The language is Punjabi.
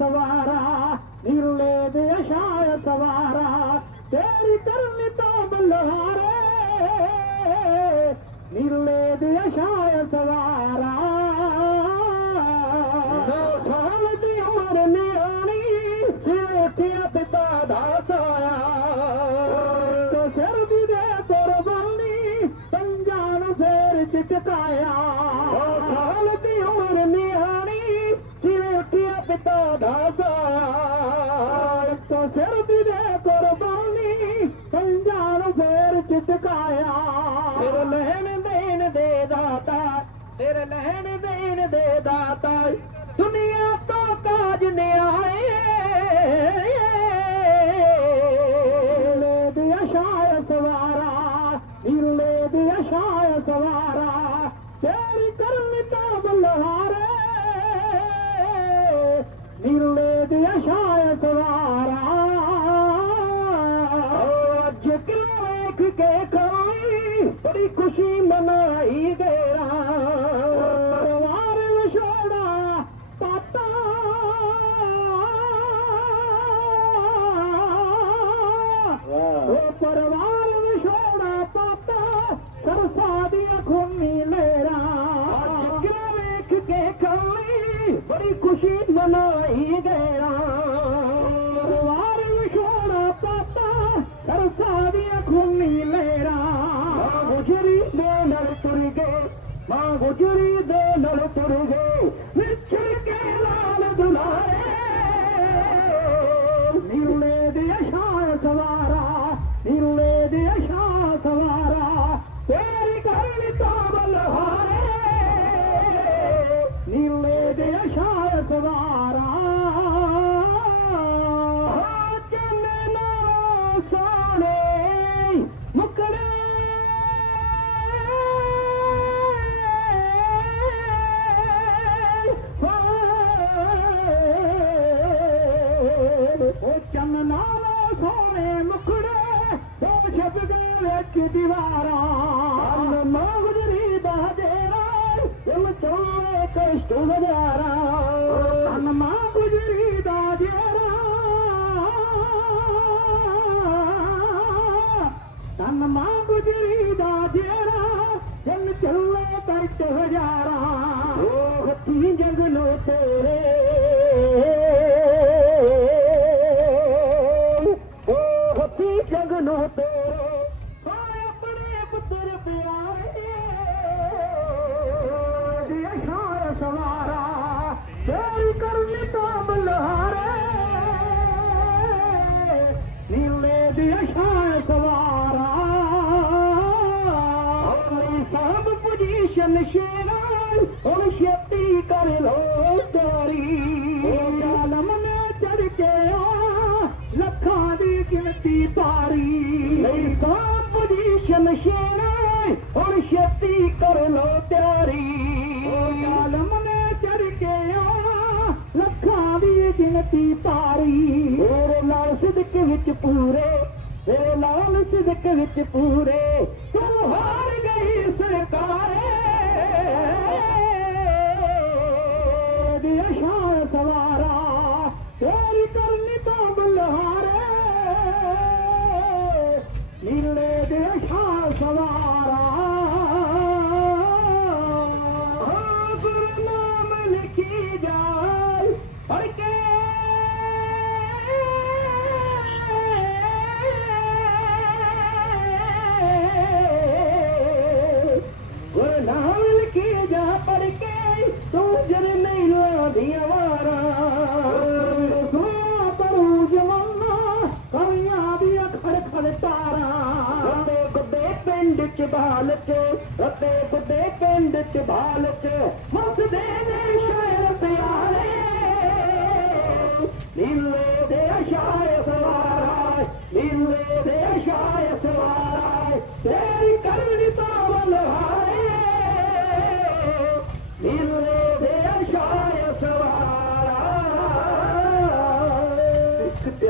سوارا نرلي ڇائي سوارا تيري تر بلهاري دايا سوارا سال جي امر نياڻي پتا دي سايا سر به تر بي پنجانٽايا ਸੇਠਿਆ ਦਾ ਸਾਇਆ ਤੋ ਸਿਰ ਦੀ ਦੇ ਕੁਰਬਾਨੀ ਪੰਜਾਂ ਨੂੰ ਫੇਰ ਚਟਕਾਇਆ। ਸਿਰ ਲੈਣ ਦੇਣ ਦੇ ਦਾਤਾ, ਸਿਰ ਲੈਣ ਦੇਣ ਦੇ ਦਾਤਾ। ਦੁਨੀਆ ਤੋਂ ਕਾਜ ਨਿਆਏ ਲੇ ਦੀ ਅਸ਼ਾਇ ਸਵਾਰਾ ਨੀਲੇ ਦੀ ਅਸ਼ਾਇ ਸਵਾਰਾ। छ सवारा अॼ कला के खाई बी ख़ुशी मनाई ਬੜੀ ਖੁਸ਼ੀ ਮਨਾਈ ਗੇਰਾ ਵਾਰ ਵਿਛੋੜਾ ਪਾਤਾ ਸਰਸਾ ਦੀਆਂ ਖੂਨੀ ਮੇਰਾ ਚੰਨ ਸੋਹਣੇ ਮੁਖੜੇ ਉਹ ਛਪ ਗਏ ਵਿੱਚ ਦੀਵਾਰਾਂ। ਮਗਜਰੀ ਦਾ ਜੇਰਾ ਦਿਲ ਚੋਲੇ ਕਸ਼ਟ ਵਜਾਰਾ ਅੰਨ ਮਗਜਰੀ ਦਾ ਜੇਰਾ ਤਨ ਮਾਂ ਗੁਜਰੀ ਦਾ ਜਿਹੜਾ ਜਨ ਚੱਲੇ ਕਰਟ ਹਜ਼ਾਰਾਂ ਉਹ ਹੱਥੀ ਜਗ ਨੂੰ ਤੇਰੇ। جڳ نو تورو پتر پيار سوارا ڪريلي دار سوارا سڀ ڪجهه هن ڇيتي ڪرو ਦੀ ਗਿਣਤੀ ਪਾਰੀ ਲਈ ਸਭ ਪੋਜੀਸ਼ਨ ਸ਼ੇਰਾਂ ਹੁਣ ਛੇਤੀ ਕਰ ਲੋ ਤਿਆਰੀ। ਆਲਮ ਨੇ ਚੜ ਕੇ ਆ ਲੱਖਾਂ ਦੀ ਗਿਣਤੀ ਤੇਰੇ ਨਾਲ ਸਿਦਕ ਵਿੱਚ ਪੂਰੇ ਤੇਰੇ ਨਾਲ ਸਿਦਕ ਵਿੱਚ ਪੂਰੇ। ਤੂੰ ਹਾਰ ਗਈ ਸਰਕਾਰੇ। ਦੀ ਅਸ਼ਾਰ ਸਵਾਰਾ ਤੇਰੀ ਕਰਨੀ ਤਾਂ ਬਲਹਾਰੇ। छा सवारा पुर नाम लिखी जा पड़के पुर नाम लिखी जा पड़के सोचनि न आदियवारा ਪਿੰਡ ਚ ਬਾਲ ਚ ਰੱਤੇ ਗੁੱਡੇ ਪਿੰਡ ਚ ਬਾਲ ਚ, ਮਸਦੇ ਨੇ ਸ਼ਾਇਰ ਪਿਆਰੇ। ਨੀਲੇ ਦੇ ਅਸ਼ਾਇ